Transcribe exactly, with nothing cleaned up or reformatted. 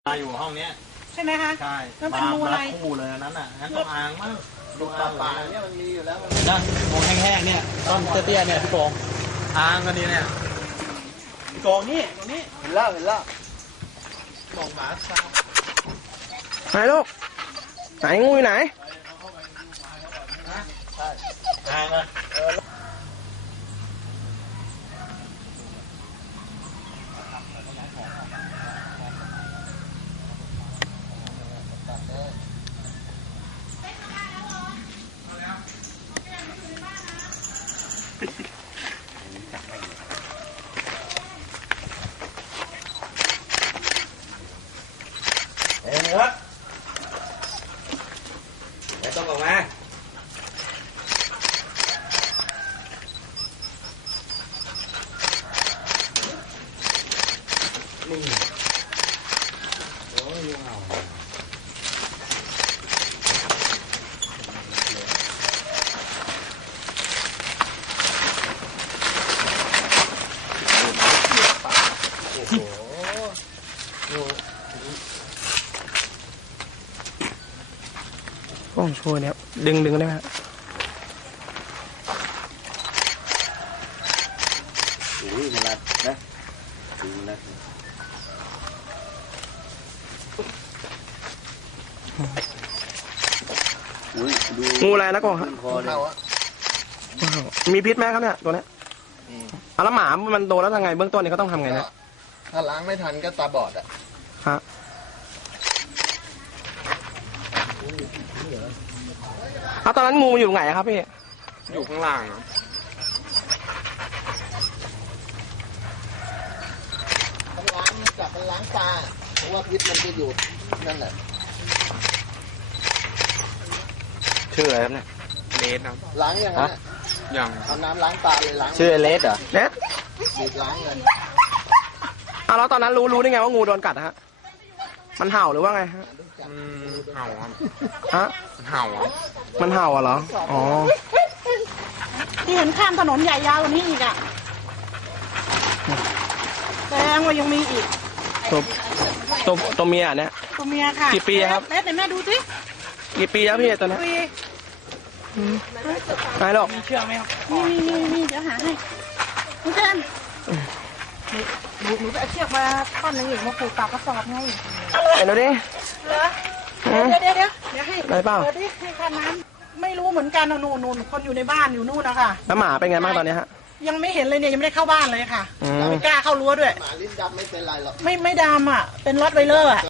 มาอยู่ห้องเนี้ยใช่ไหมคะใช่แล้วเป็นงูอะไรคู่เลยนั้นน่ะงั้นต้องอ่างมั้งดูป่าป่าเนี่ยมันมีอยู่แล้วนะงูแห้งๆเนี่ยต้นเตี้ยๆเนี่ยพี่โกงอ่างกันดีเนี่ยพี่โกงนี่ตรงนี้เห็นแล้วเห็นแล้วมองหมาซาไหนลูกไหนงูอยู่ไหนอ่างอ่ะเอ้ยเนื้อไม่ต้องออกมานี่โอ้ยว้าวโอ้โหกล้องโชว์เนี่ยดึงดึงได้ไหมฮะอุ้ยมันรัดนะดูนะอุ้ยดูงูอะไรนะกล้องครับคอเลยมีพิษไหมครับเนี่ยตัวนี้อ่ะแล้วหมามันโตแล้วทำไงเบื้องต้นนี่เขาต้องทำไงนะถ้าล้างไม่ทันก็ตาบอดอ่ะฮะเอาตอนนั้นงูอยู่ไหนครับพี่อยู่ข้างล่างครับมันล้างกลับมันล้างตาเพราะว่าพิษมันจะอยู่นั่นแหละชื่ออะไรครับเนี่ยเลสครับล้างยังไงยังเอาน้ำล้างตาเลยล้างชื่อเลสเหรอเลสฉีดล้างเลยเอาแล้วตอนนั้นรู้รู้ได้ไงว่างูโดนกัดฮะมันเห่าหรือว่าไงฮะอืมเห่าครับฮะมันเห่าครับมันเห่าเหรออ๋อที่เห็นข้ามถนนใหญ่ยาวกว่านี้อีกอ่ะแสดงว่ายังมีอีกตัวตัวตัวเมียเนี่ยตัวเมียค่ะกี่ปีครับเล็ดไหนแม่ดูสิกี่ปีแล้วพี่ตัวนี้ไหนหรอกมีเชือกไหมครับนี่นี่นี่เดี๋ยวหาให้คุณเจนหนูหนูจะเอาเชือกมาท่อนนึงอีกมาผูกปากกระสอบไงเห็นดูดิเหรอเดี๋ยวเดี๋ยวเดี๋ยวเดี๋ยวให้ไหนเปล่าเดี๋ยวดิให้ค่าน้ำไม่รู้เหมือนกันนะนู่นนู่นคนอยู่ในบ้านอยู่นู่นนะคะแล้วหมาเป็นไงบ้างตอนนี้ฮะยังไม่เห็นเลยเนี่ยยังไม่ได้เข้าบ้านเลยค่ะไม่กล้าเข้ารั้วด้วยหมาลิ้นดำไม่เป็นไรหรอกไม่ไม่ดำอ่ะเป็นรอตไวเลอร์อ่ะ